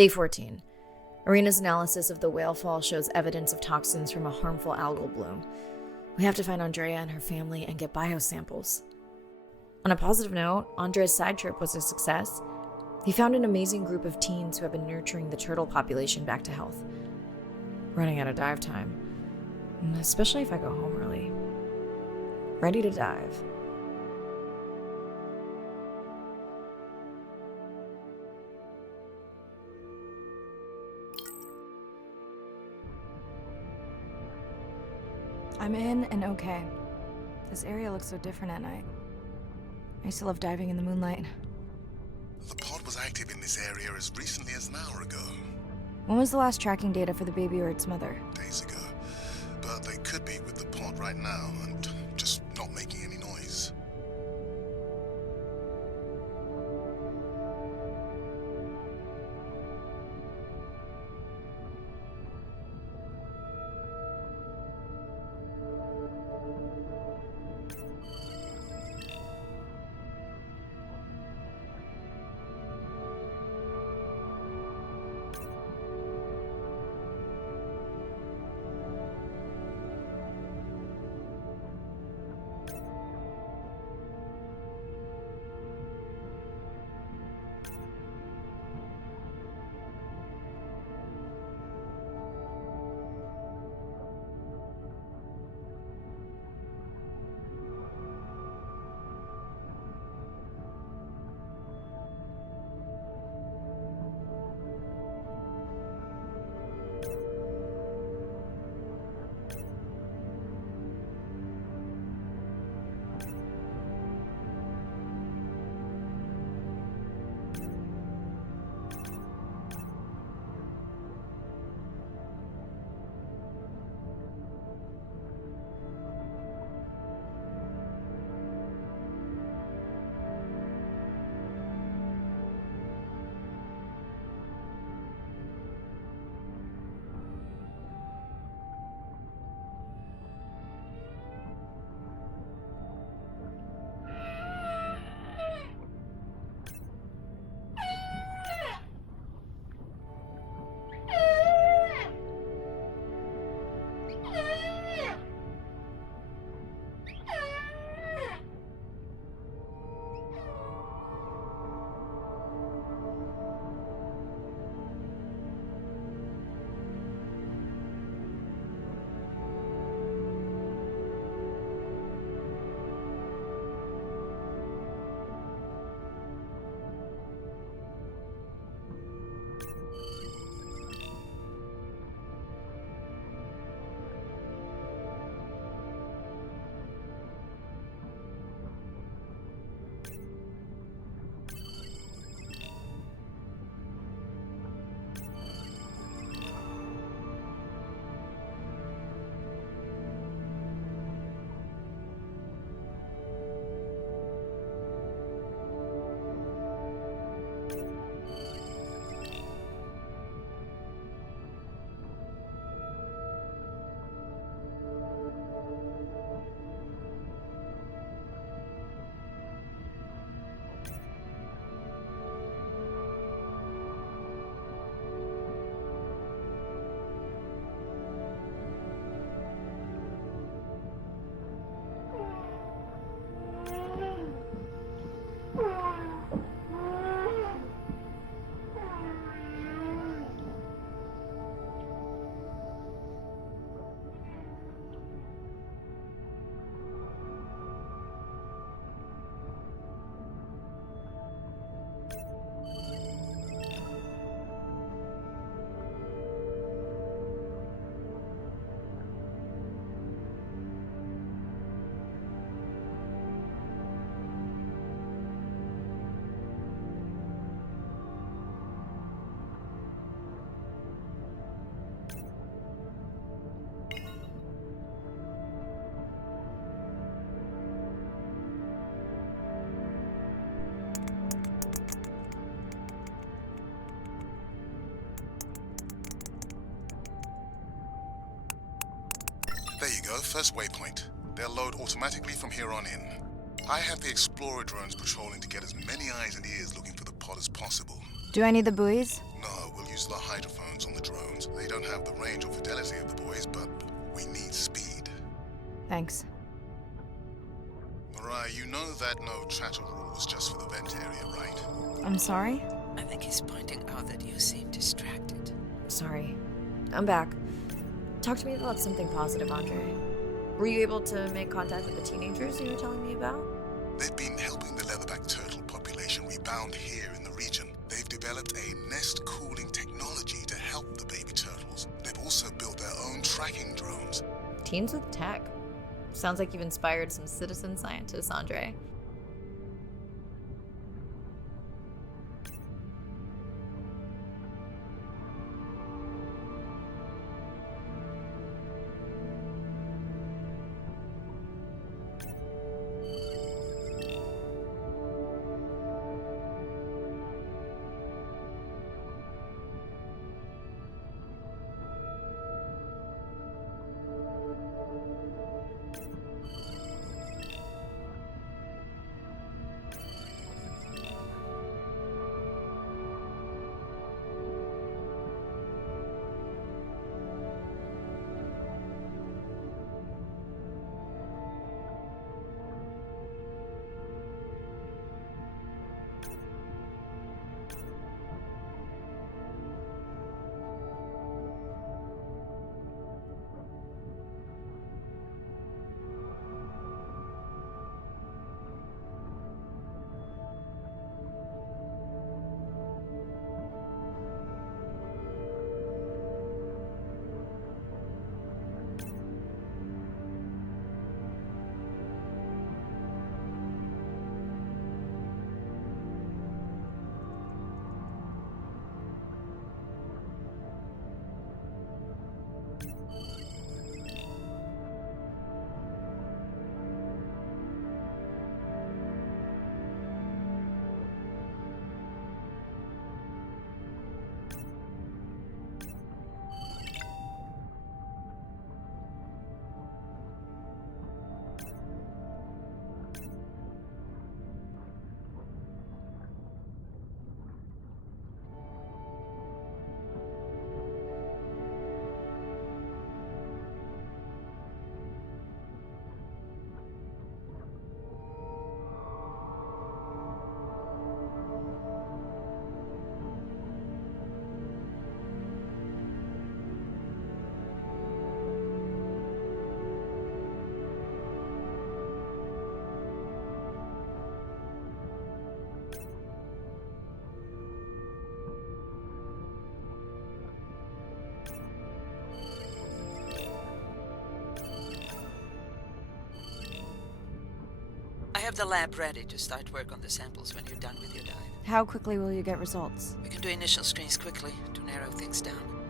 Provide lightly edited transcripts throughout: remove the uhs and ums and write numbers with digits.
Day 14. Arena's analysis of the whale fall shows evidence of toxins from a harmful algal bloom. We have to find Andrea and her family and get biosamples. On a positive note, Andre's side trip was a success. He found an amazing group of teens who have been nurturing the turtle population back to health. Running out of dive time, especially if I go home early. Ready to dive. I'm in and okay. This area looks so different at night. I used to love diving in the moonlight. The pod was active in this area as recently as an hour ago. When was the last tracking data for the baby or its mother? Days ago. But they could be with the pod right now and just not making any noise. There you go, first waypoint. They'll load automatically from here on in. I have the Explorer drones patrolling to get as many eyes and ears looking for the pod as possible. Do I need the buoys? No, we'll use use the hydrophones on the drones. They don't have the range or fidelity of the boys, but we need speed. Thanks. Mariah, you know that no chatter rule was just for the vent area, right? I'm sorry? I think he's pointing out that you seem distracted. Sorry. I'm back. Talk to me about something positive, Andre. Were you able to make contact with the teenagers you were telling me about? They've been helping the leatherback turtle population rebound here in the region. They've developed a nest cooling technology to help the baby turtles. They've also built their own tracking drones. Teens with tech. Sounds like you've inspired some citizen scientists, Andre. I have the lab ready to start work on the samples when you're done with your dive. How quickly will you get results? We can do initial screens quickly to narrow things down.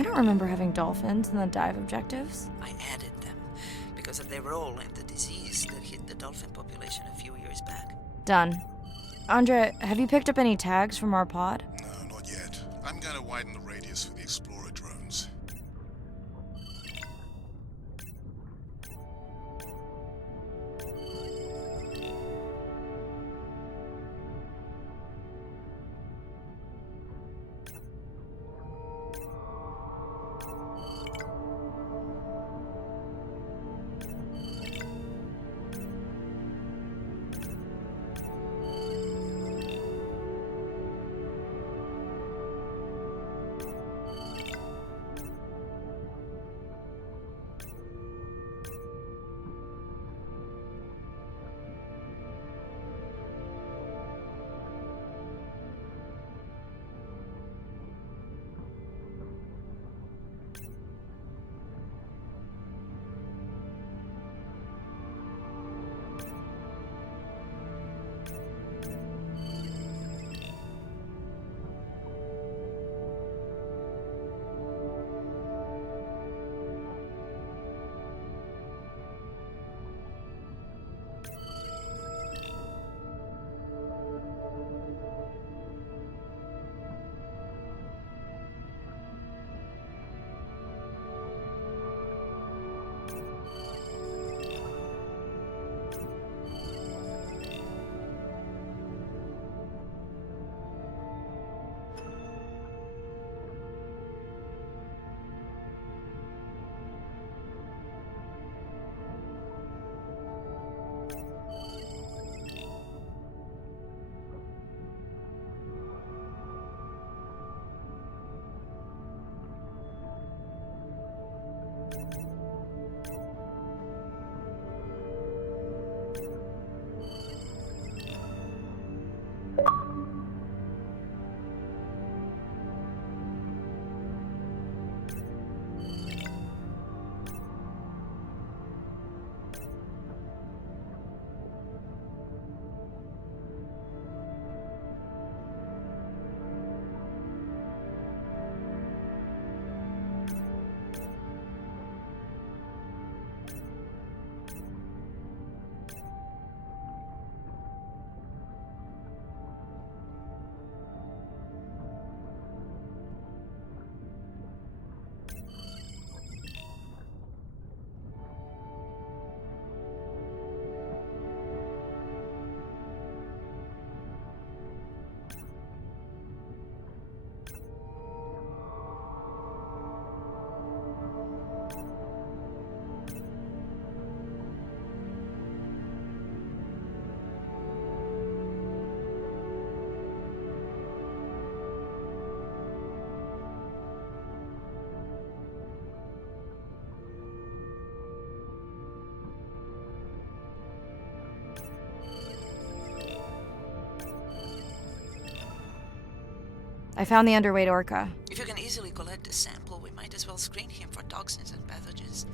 I don't remember having dolphins in the dive objectives. I added them because of their role in the disease that hit the dolphin population a few years back. Done. Andre, have you picked up any tags from our pod? No, not yet. I'm going to widen the radius for the Explorer drones. I found the underweight orca. If you can easily collect a sample, we might as well screen him for toxins and pathogens.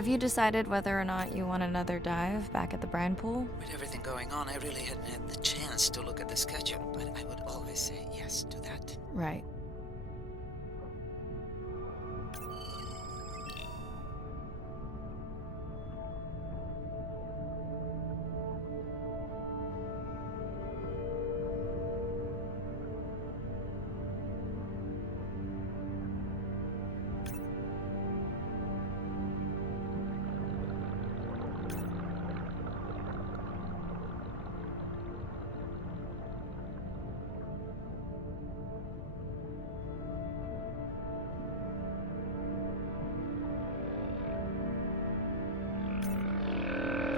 Have you decided whether or not you want another dive back at the brine pool? With everything going on, I really hadn't had the chance to look at the schedule, but I would always say yes to that. Right.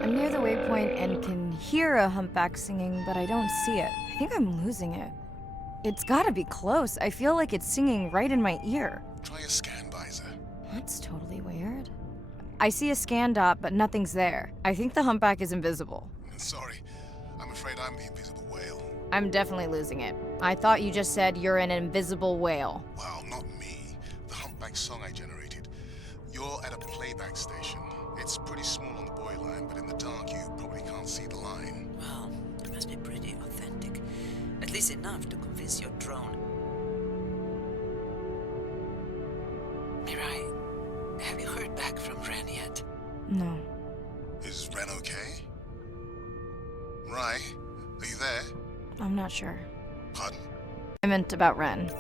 I'm near the waypoint and can hear a humpback singing, but I don't see it. I think I'm losing it. It's gotta be close. I feel like it's singing right in my ear. Try a scan visor. That's totally weird. I see a scan dot, but nothing's there. I think the humpback is invisible. Sorry, I'm afraid I'm the invisible whale. I'm definitely losing it. I thought you just said you're an invisible whale. Well, not me. The humpback song I generated. You're at a playback station. It's pretty small on the buoy line, but in the dark you probably can't see the line. Well, it must be pretty authentic. At least enough to convince your drone. Mirai, have you heard back from Ren yet? No. Is Ren okay? Rai, are you there? I'm not sure. Pardon? I meant about Ren.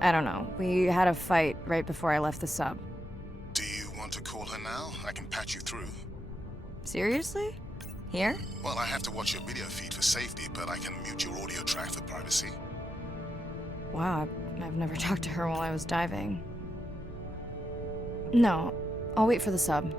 I don't know. We had a fight right before I left the sub. Do you want to call her now? I can patch you through. Seriously? Here? Well, I have to watch your video feed for safety, but I can mute your audio track for privacy. Wow, I've never talked to her while I was diving. No, I'll wait for the sub.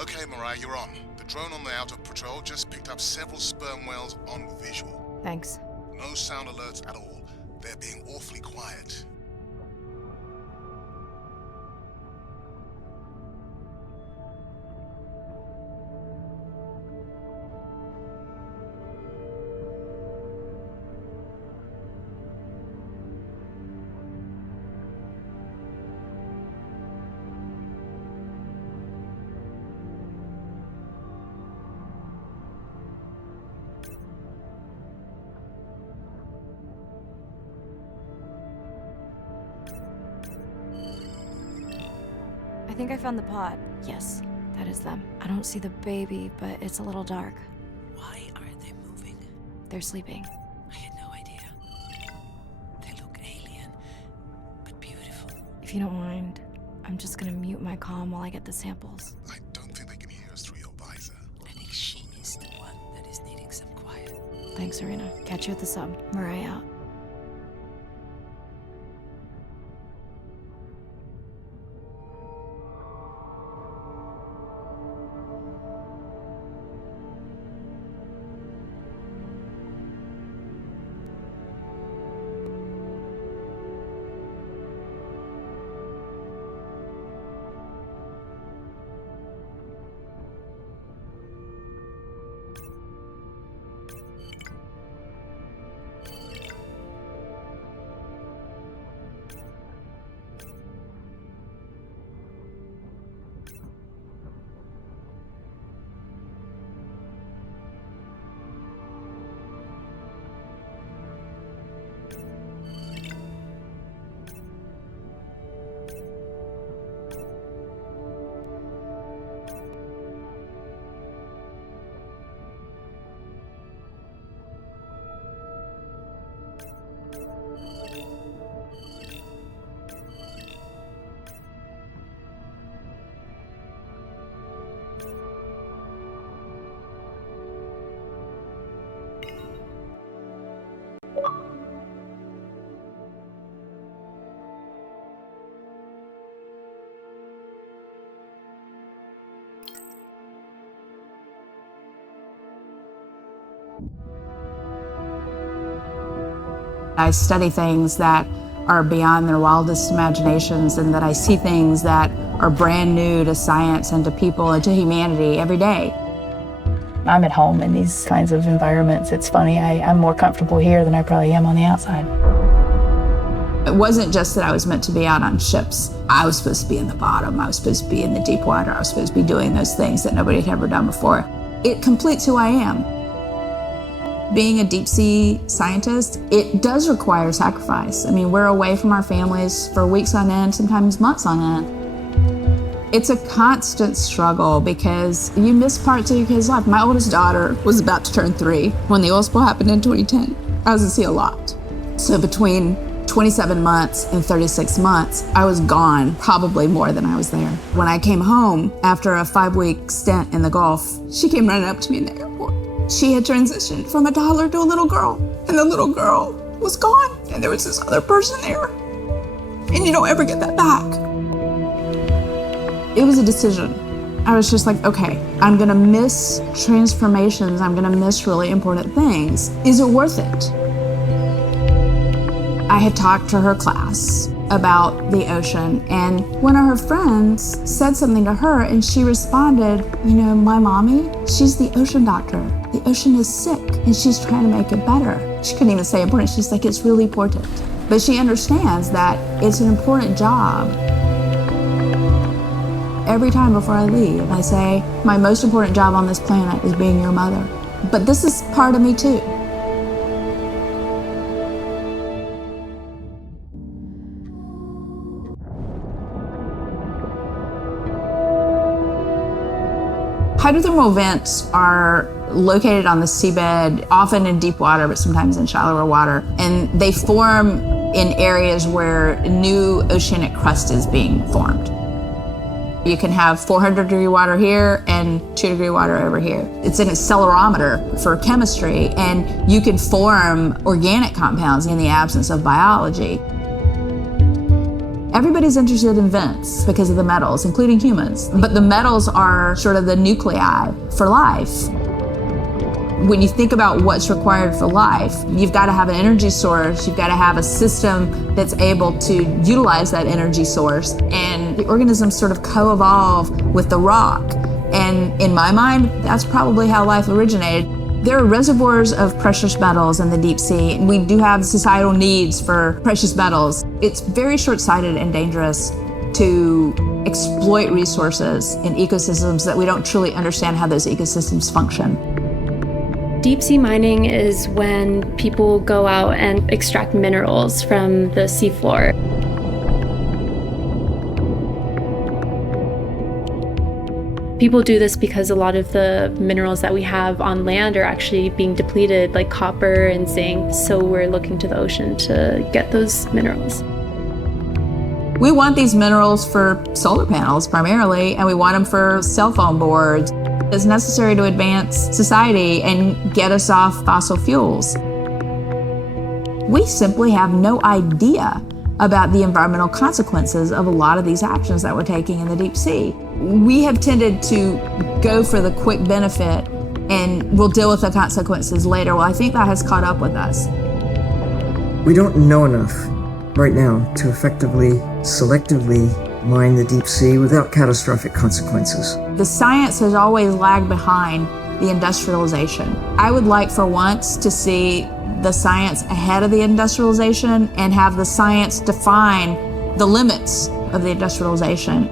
Okay, Mirai, you're on. The drone on the outer patrol just picked up several sperm whales on visual. Thanks. No sound alerts at all. They're being awfully quiet. I think I found the pod. Yes, that is them. I don't see the baby, but it's a little dark. Why aren't they moving? They're sleeping. I had no idea. They look alien, but beautiful. If you don't mind, I'm just gonna mute my comm while I get the samples. I don't think they can hear us through your visor. I think she is the one that is needing some quiet. Thanks, Arena. Catch you at the sub. Mirai out. I study things that are beyond their wildest imaginations, and that I see things that are brand new to science and to people and to humanity every day. I'm at home in these kinds of environments. It's funny, I'm more comfortable here than I probably am on the outside. It wasn't just that I was meant to be out on ships. I was supposed to be in the bottom. I was supposed to be in the deep water. I was supposed to be doing those things that nobody had ever done before. It completes who I am. Being a deep sea scientist, it does require sacrifice. I mean, we're away from our families for weeks on end, sometimes months on end. It's a constant struggle because you miss parts of your kid's life. My oldest daughter was about to turn 3 when the oil spill happened in 2010. I was at sea a lot. So between 27 months and 36 months, I was gone probably more than I was there. When I came home after a 5-week stint in the Gulf, she came running up to me in the airport. She had transitioned from a toddler to a little girl, and the little girl was gone, and there was this other person there. And you don't ever get that back. It was a decision. I was just like, okay, I'm gonna miss transformations, I'm gonna miss really important things. Is it worth it? I had talked to her class about the ocean, and one of her friends said something to her, and she responded, you know, my mommy, she's the ocean doctor. The ocean is sick, and she's trying to make it better. She couldn't even say important, she's like, it's really important. But she understands that it's an important job. Every time before I leave, I say, my most important job on this planet is being your mother. But this is part of me too. Hydrothermal vents are located on the seabed, often in deep water, but sometimes in shallower water. And they form in areas where new oceanic crust is being formed. You can have 400-degree water here and 2-degree water over here. It's an accelerometer for chemistry, and you can form organic compounds in the absence of biology. Everybody's interested in vents because of the metals, including humans. But the metals are sort of the nuclei for life. When you think about what's required for life, you've got to have an energy source, you've got to have a system that's able to utilize that energy source, and the organisms sort of co-evolve with the rock. And in my mind, that's probably how life originated. There are reservoirs of precious metals in the deep sea, and we do have societal needs for precious metals. It's very short-sighted and dangerous to exploit resources in ecosystems that we don't truly understand how those ecosystems function. Deep sea mining is when people go out and extract minerals from the seafloor. People do this because a lot of the minerals that we have on land are actually being depleted, like copper and zinc, so we're looking to the ocean to get those minerals. We want these minerals for solar panels primarily, and we want them for cell phone boards. It's necessary to advance society and get us off fossil fuels. We simply have no idea about the environmental consequences of a lot of these actions that we're taking in the deep sea. We have tended to go for the quick benefit and we'll deal with the consequences later. Well, I think that has caught up with us. We don't know enough right now to effectively, selectively mine the deep sea without catastrophic consequences. The science has always lagged behind the industrialization. I would like for once to see the science ahead of the industrialization and have the science define the limits of the industrialization.